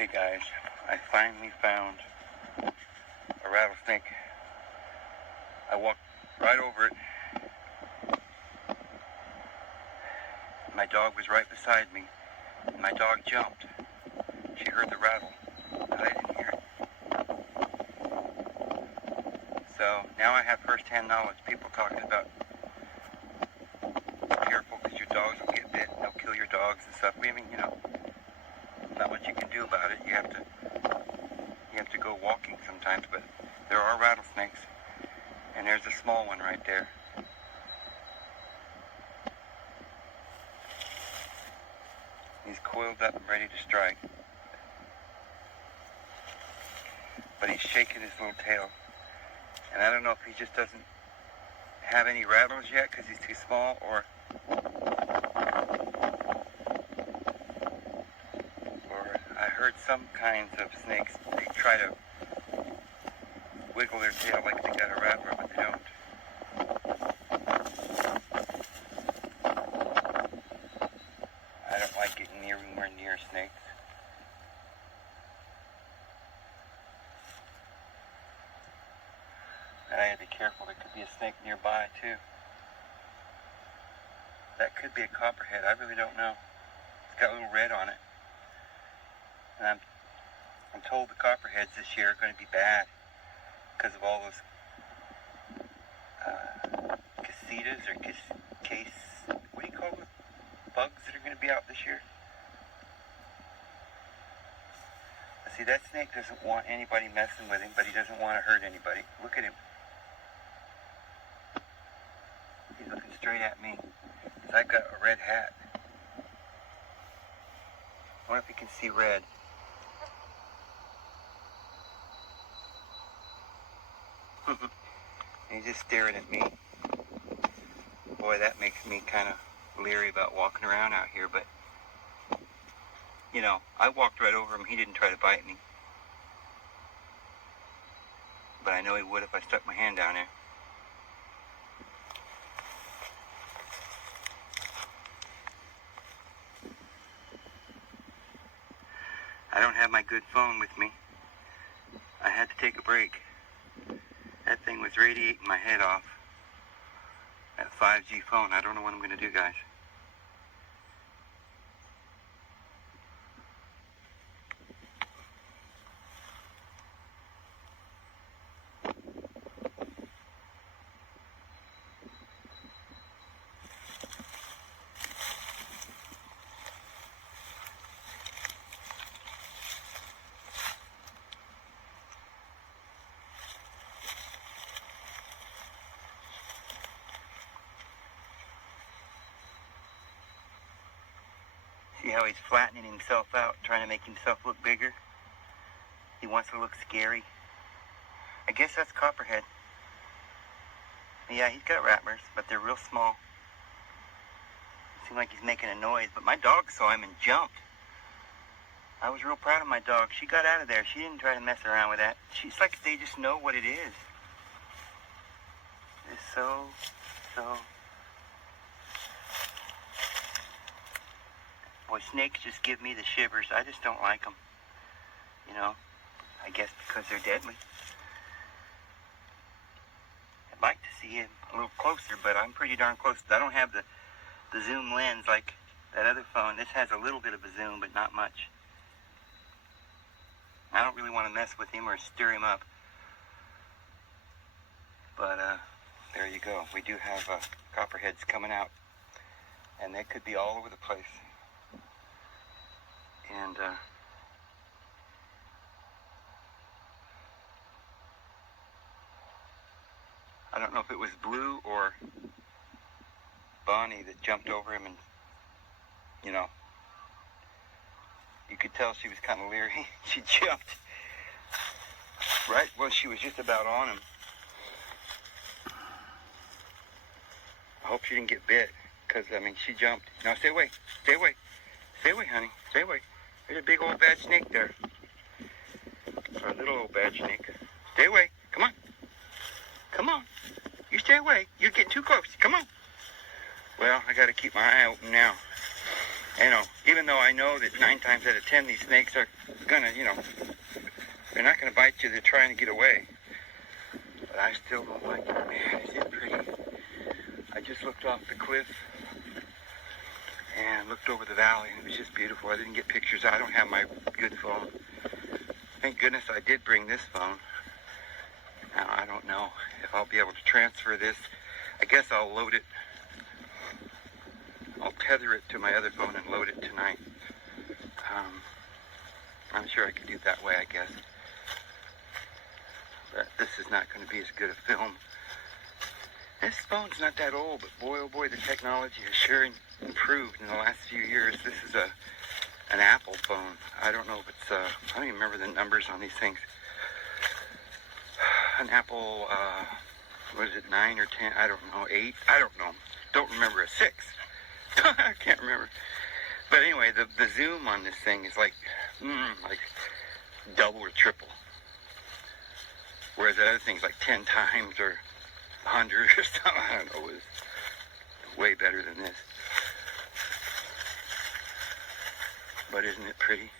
Okay guys, I finally found a rattlesnake. I walked right over it. My dog was right beside me. My dog jumped. She heard the rattle, but I didn't hear it. So now I have first-hand knowledge. People talking about be careful because your dogs will get bit. They'll kill your dogs and stuff. I mean, not much you can do about it. You have to go walking sometimes, but there are rattlesnakes, and there's a small one right there. He's coiled up and ready to strike, but he's shaking his little tail, and I don't know if he just doesn't have any rattles yet because he's too small, or I heard some kinds of snakes, they try to wiggle their tail like they got a rattler, but they don't. I don't like getting anywhere near snakes. And I have to be careful, there could be a snake nearby too. That could be a copperhead, I really don't know. It's got a little red on it. And I'm told the copperheads this year are going to be bad because of all those casitas or what do you call them? Bugs that are going to be out this year. See, that snake doesn't want anybody messing with him, but he doesn't want to hurt anybody. Look at him. He's looking straight at me. Because I've got a red hat. I wonder if he can see red. He's just staring at me. Boy, that makes me kind of leery about walking around out here, but I walked right over him. He didn't try to bite me. But I know he would if I stuck my hand down there. I don't have my good phone with me. I had to take a break. That thing was radiating my head off. That 5G phone. I don't know what I'm going to do, guys. See how he's flattening himself out, trying to make himself look bigger? He wants to look scary. I guess that's copperhead. Yeah, he's got rattlers, but they're real small. Seems like he's making a noise, but my dog saw him and jumped. I was real proud of my dog. She got out of there. She didn't try to mess around with that. She's like, they just know what it is. It's so... Boy, snakes just give me the shivers. I just don't like them. I guess because they're deadly. I'd like to see him a little closer, but I'm pretty darn close. I don't have the zoom lens like that other phone. This has a little bit of a zoom, but not much. I don't really want to mess with him or stir him up. But there you go. We do have copperheads coming out. And they could be all over the place. And I don't know if it was Blue or Bonnie that jumped over him, and you could tell she was kind of leery. She jumped right when she was just about on him. I hope she didn't get bit, because she jumped. Now stay away, stay away, stay away, honey, stay away. There's a big old bad snake there. Or a little old bad snake. Stay away. Come on. Come on. You stay away. You're getting too close. Come on. Well, I got to keep my eye open now. Even though I know that 9 times out of 10 these snakes are gonna, they're not gonna bite you, they're trying to get away. But I still don't like it. Man, is it pretty? I just looked off the cliff and looked over the valley, and it was just beautiful. I didn't get pictures. I don't have my good phone. Thank goodness I did bring this phone. Now, I don't know if I'll be able to transfer this. I guess I'll load it. I'll tether it to my other phone and load it tonight. I'm sure I could do it that way, I guess. But this is not going to be as good a film. This phone's not that old, but boy, oh boy, the technology has sure improved in the last few years. This is an Apple phone. I don't know if it's, I don't even remember the numbers on these things. An Apple, what is it, 9 or 10? I don't know, 8? I don't know. Don't remember a 6. I can't remember. But anyway, the zoom on this thing is like double or triple. Whereas the other thing's like 10 times or 100 or something. I don't know. It's way better than this. But isn't it pretty?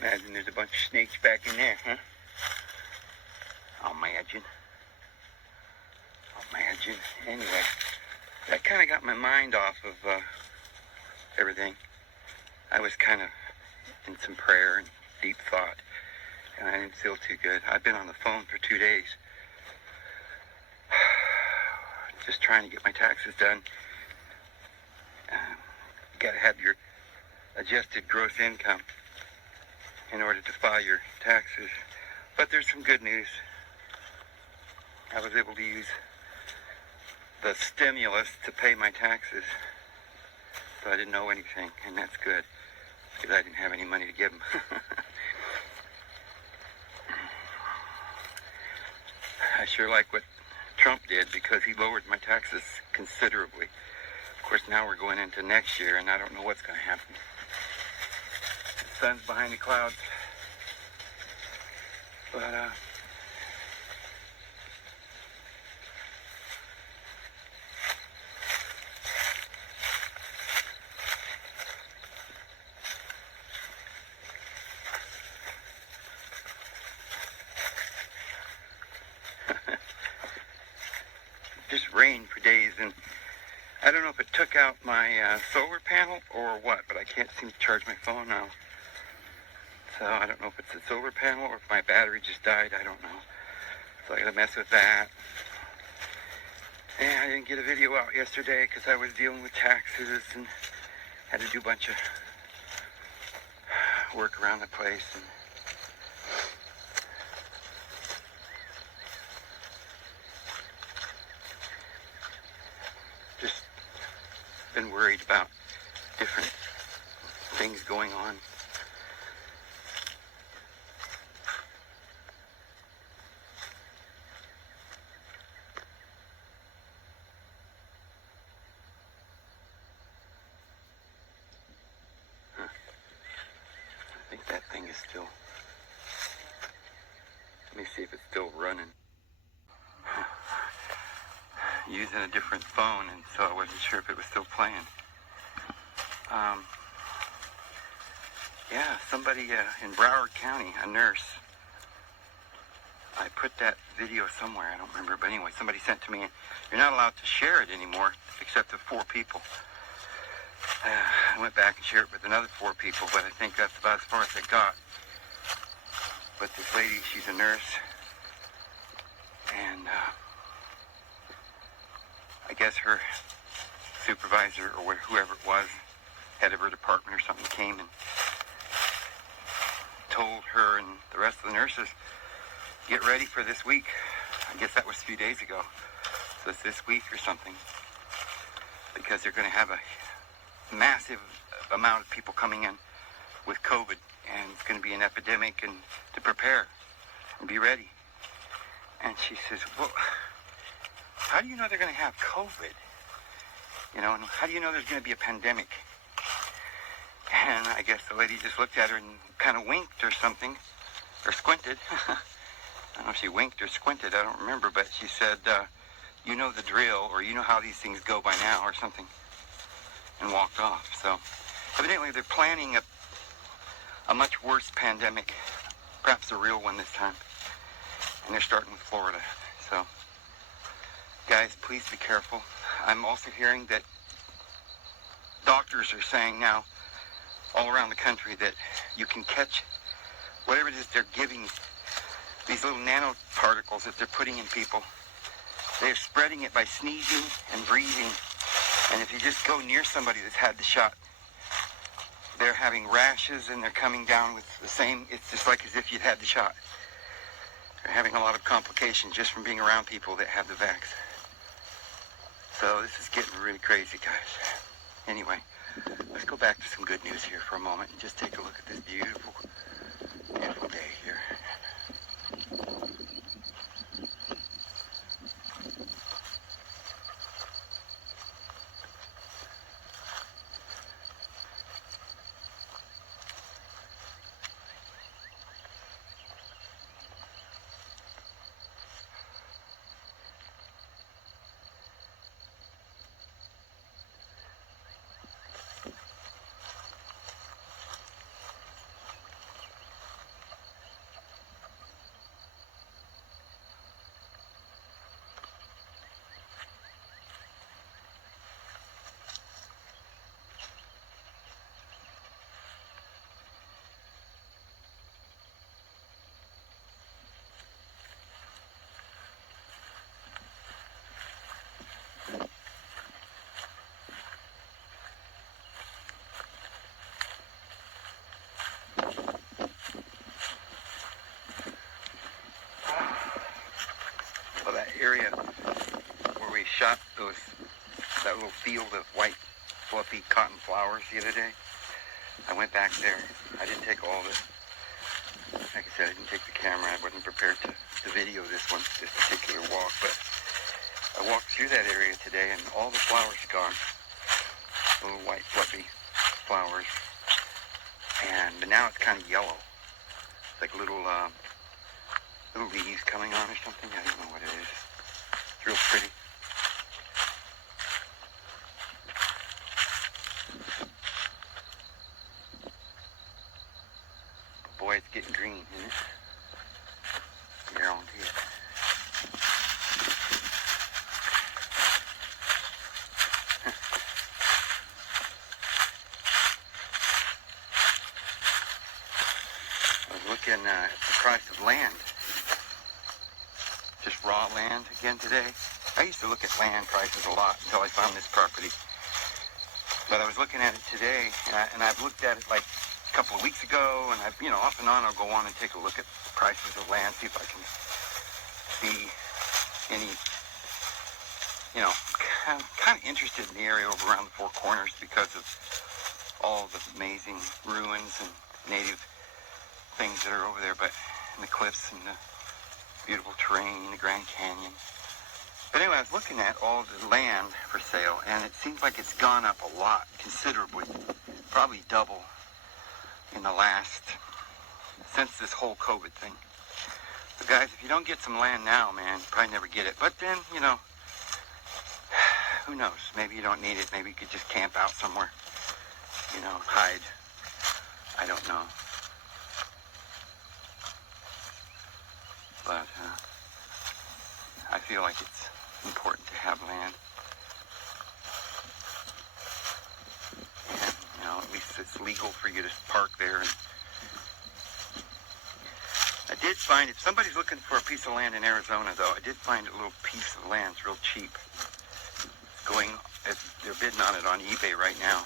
Imagine there's a bunch of snakes back in there, huh? Imagine. Anyway, that kind of got my mind off of everything. I was kind of in some prayer and deep thought, and I didn't feel too good. I've been on the phone for 2 days, just trying to get my taxes done. You got to have your adjusted gross income in order to file your taxes. But there's some good news. I was able to use the stimulus to pay my taxes, so I didn't owe anything, and that's good, because I didn't have any money to give them. I sure like what Trump did, because he lowered my taxes considerably. Of course, now we're going into next year, and I don't know what's going to happen. The sun's behind the clouds. But, just rained for days, and I don't know if it took out my solar panel or what, but I can't seem to charge my phone now. So I don't know if it's the solar panel or if my battery just died. I don't know. So I gotta mess with that. And I didn't get a video out yesterday because I was dealing with taxes and had to do a bunch of work around the place. And just been worried about different things going on. I think that thing is still, let me see if it's still running. Using a different phone, and so I wasn't sure if it was still playing. Yeah, somebody in Broward County, a nurse, I put that video somewhere, I don't remember, but anyway, somebody sent to me, you're not allowed to share it anymore, except to 4 people. I went back and shared it with another 4 people, but I think that's about as far as I got. But this lady, she's a nurse, and I guess her supervisor or whoever it was, head of her department or something, came and told her and the rest of the nurses, get ready for this week. I guess that was a few days ago. So it's this week or something, because they're going to have a massive amount of people coming in with COVID, and it's going to be an epidemic, and to prepare and be ready. And she says, well, how do you know they're going to have COVID? And how do you know there's going to be a pandemic? And I guess the lady just looked at her and kind of winked or something, or squinted. I don't know if she winked or squinted, I don't remember, but she said, you know the drill, or you know how these things go by now, or something, and walked off. So evidently they're planning a much worse pandemic, perhaps a real one this time, and they're starting with Florida. So guys, please be careful. I'm also hearing that doctors are saying now all around the country that you can catch whatever it is they're giving, these little nanoparticles that they're putting in people. They're spreading it by sneezing and breathing. And if you just go near somebody that's had the shot, they're having rashes and they're coming down with the same, it's just like as if you'd had the shot. They're having a lot of complications just from being around people that have the vax. So this is getting really crazy, guys. Anyway, let's go back to some good news here for a moment and just take a look at this beautiful, beautiful day here. Well, that area where we shot that little field of white, fluffy cotton flowers the other day, I went back there. I didn't take all of it. Like I said, I didn't take the camera. I wasn't prepared to video this particular walk, but I walked through that area today and all the flowers are gone. Little white, fluffy flowers. But now it's kind of yellow. It's like little leaves coming on or something. I don't know what it is. It's real pretty. Boy, it's getting green, isn't it? You're on to it. I was looking at the price of land. Just raw land again today. I used to look at land prices a lot until I found this property. But I was looking at it today, and I've looked at it like a couple of weeks ago, and I've, off and on, I'll go on and take a look at the prices of land, see if I can see any, I'm kind of interested in the area over around the Four Corners because of all the amazing ruins and native things that are over there, but and the cliffs and the beautiful terrain, the Grand Canyon. But anyway, I was looking at all the land for sale, and it seems like it's gone up a lot, considerably, probably double in the since this whole COVID thing. So guys, if you don't get some land now, man, you probably never get it. But then, who knows? Maybe you don't need it. Maybe you could just camp out somewhere, hide. I don't know. But I feel like it's important to have land. And, at least it's legal for you to park there. And I did find, if somebody's looking for a piece of land in Arizona, though, I did find a little piece of land. It's real cheap. They're bidding on it on eBay right now.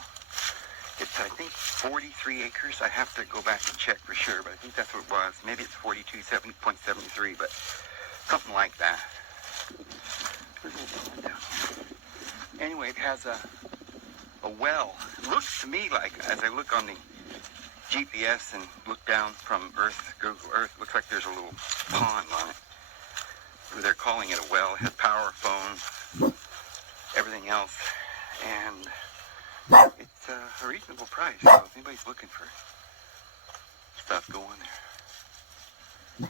It's, I think, 43 acres. I have to go back and check for sure, but I think that's what it was. Maybe it's 42.73, but something like that. Anyway, it has a well. It looks to me like, as I look on the GPS and look down from Google Earth, it looks like there's a little pond on it. They're calling it a well. It has power, phone, everything else, and it's a reasonable price. So if anybody's looking for stuff, go on there.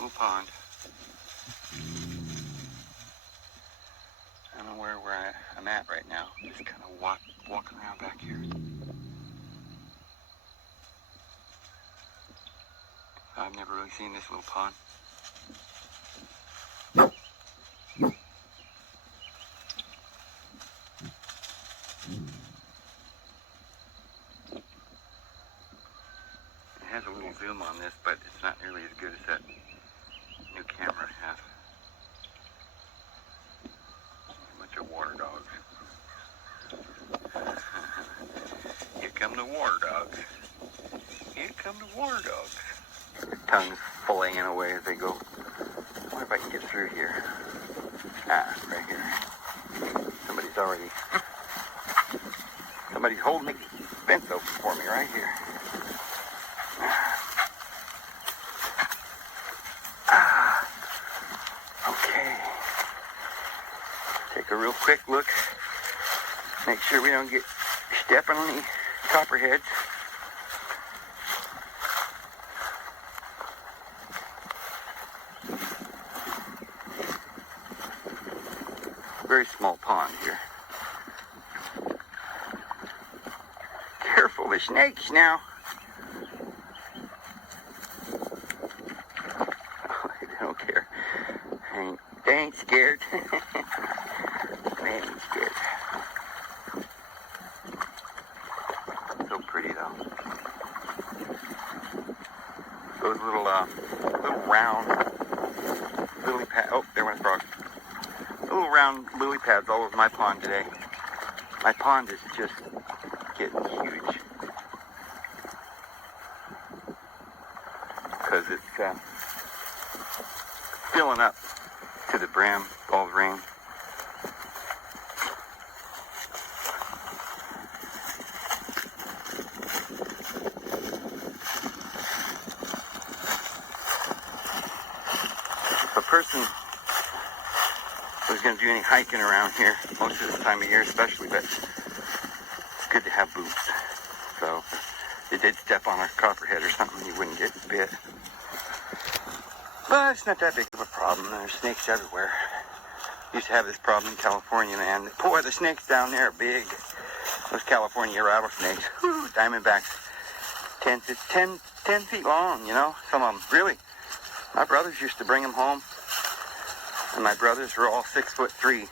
Little pond. I don't know where I'm at right now. Just kind of walking around back here. I've never really seen this little pond. It has a little zoom on this, but it's not nearly as good as that new camera I have. A bunch of water dogs. Here come the water dogs. Here come the water dogs. Their tongues filleting away as they go. I wonder if I can get through here. Ah, right here. Somebody's holding the fence open for me right here. Ah, okay. Take a real quick look. Make sure we don't get stepping on the copperheads. Very small pond here. Careful, the snakes now. Oh, they don't care. They ain't scared. They ain't scared. So pretty though. Those little round lily pads. Oh, there went a frog. Little round lily pads all over my pond today. My pond is just getting huge because it's filling up to the brim, all the rain. If a person was going to do any hiking around here, most of this time of year especially, but it's good to have boots. So if you did step on a copperhead or something, you wouldn't get bit. But it's not that big of a problem. There's snakes everywhere. Used to have this problem in California, man. Boy, the snakes down there are big. Those California rattlesnakes, whoo, diamondbacks, 10 feet long, you know, some of them. Really, my brothers used to bring them home. And my brothers were all 6'3",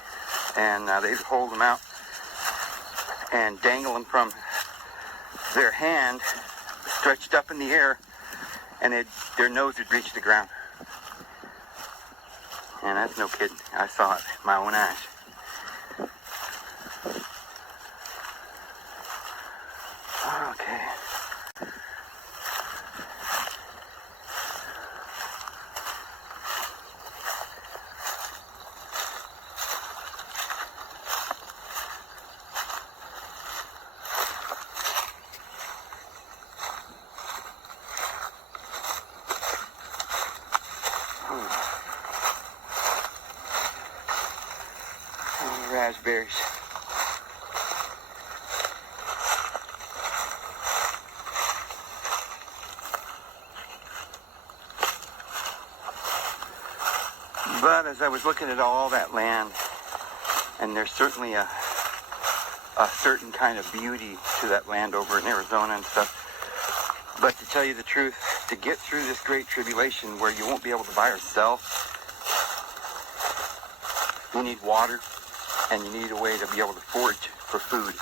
and they'd hold them out and dangle them from their hand, stretched up in the air, and their nose would reach the ground. And that's no kidding. I saw it with my own eyes. Okay. Raspberries. But as I was looking at all that land, and there's certainly a certain kind of beauty to that land over in Arizona and stuff. But to tell you the truth, to get through this great tribulation where you won't be able to buy or sell, you need water. And you need a way to be able to forage for food.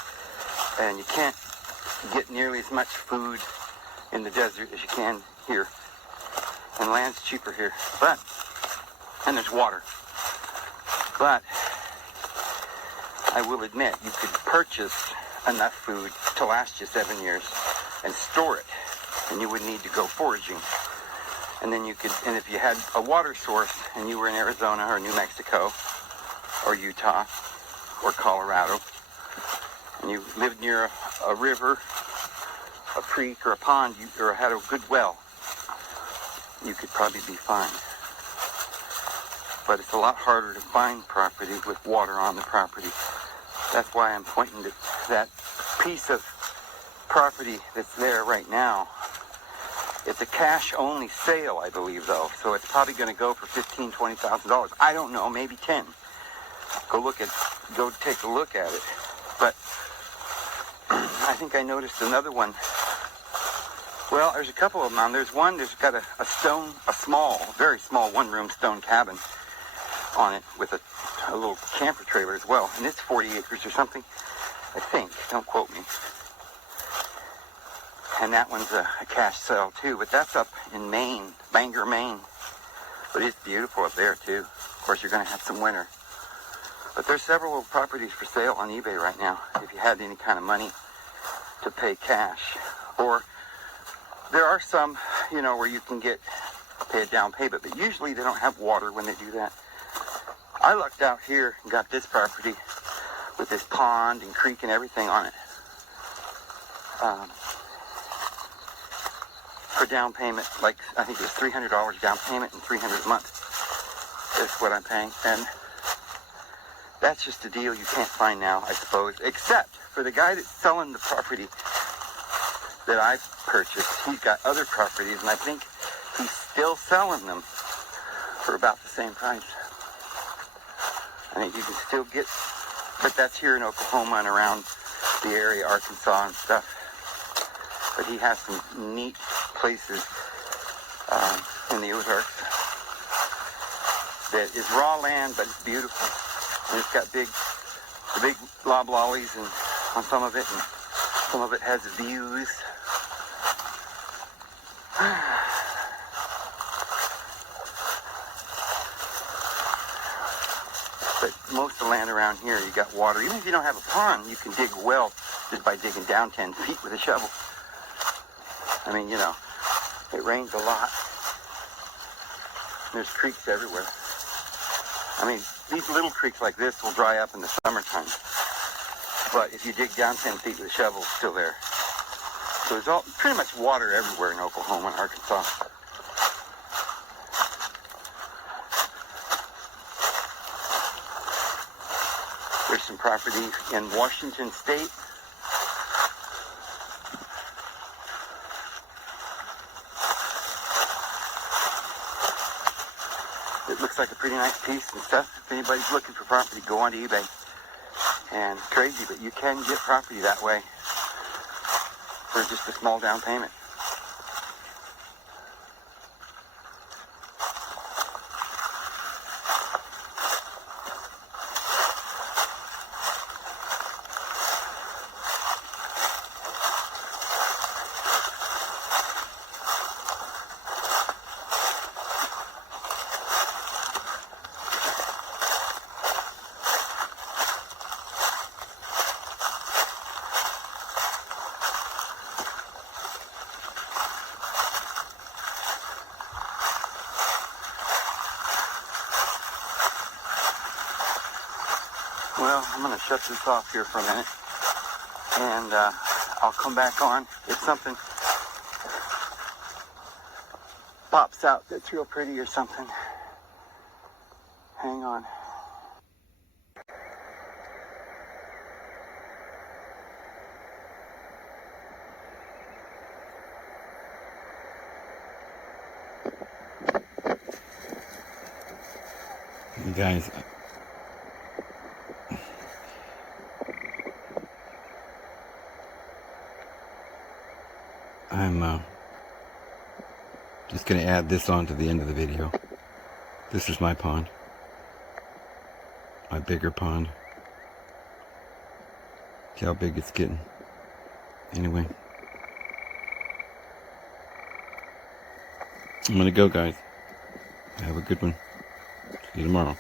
And you can't get nearly as much food in the desert as you can here. And land's cheaper here. And there's water. But I will admit, you could purchase enough food to last you 7 years and store it. And you wouldn't need to go foraging. And then and if you had a water source and you were in Arizona or New Mexico or Utah, or Colorado, and you lived near a river, a creek, or a pond, or had a good well, you could probably be fine. But it's a lot harder to find property with water on the property. That's why I'm pointing to that piece of property that's there right now. It's a cash-only sale, I believe, though. So it's probably going to go for $15,000, $20,000. I don't know, maybe 10. Go take a look at it. But I think I noticed another one. Well, there's a couple of them on. There's one that's got a small, very small one-room stone cabin on it with a little camper trailer as well. And it's 40 acres or something, I think. Don't quote me. And that one's a cash sale too, but that's up in Maine, Bangor, Maine. But it's beautiful up there too. Of course, you're going to have some winter. But there's several properties for sale on eBay right now if you had any kind of money to pay cash. Or there are some, where you can pay a down payment, but usually they don't have water when they do that. I lucked out here and got this property with this pond and creek and everything on it. For down payment, like I think it was $300 down payment and $300 a month is what I'm paying. And that's just a deal you can't find now, I suppose, except for the guy that's selling the property that I've purchased. He's got other properties, and I think he's still selling them for about the same price. I think you can still get, but that's here in Oklahoma and around the area, Arkansas and stuff. But he has some neat places in the Ozarks that is raw land, but it's beautiful. And it's got the big loblollies and on some of it, and some of it has views. But most of the land around here, you got water. Even if you don't have a pond, you can dig a well just by digging down 10 feet with a shovel. I mean, it rains a lot. There's creeks everywhere. I mean, these little creeks like this will dry up in the summertime. But if you dig down 10 feet with a shovel, it's still there. So there's pretty much water everywhere in Oklahoma and Arkansas. There's some property in Washington State. It looks like a pretty nice piece and stuff. If anybody's looking for property, go onto eBay. And it's crazy, but you can get property that way for just a small down payment. Well, I'm going to shut this off here for a minute, and I'll come back on if something pops out that's real pretty or something. Hang on. You guys, I'm just going to add this on to the end of the video. This is my pond. My bigger pond. See how big it's getting. Anyway. I'm going to go, guys. Have a good one. See you tomorrow.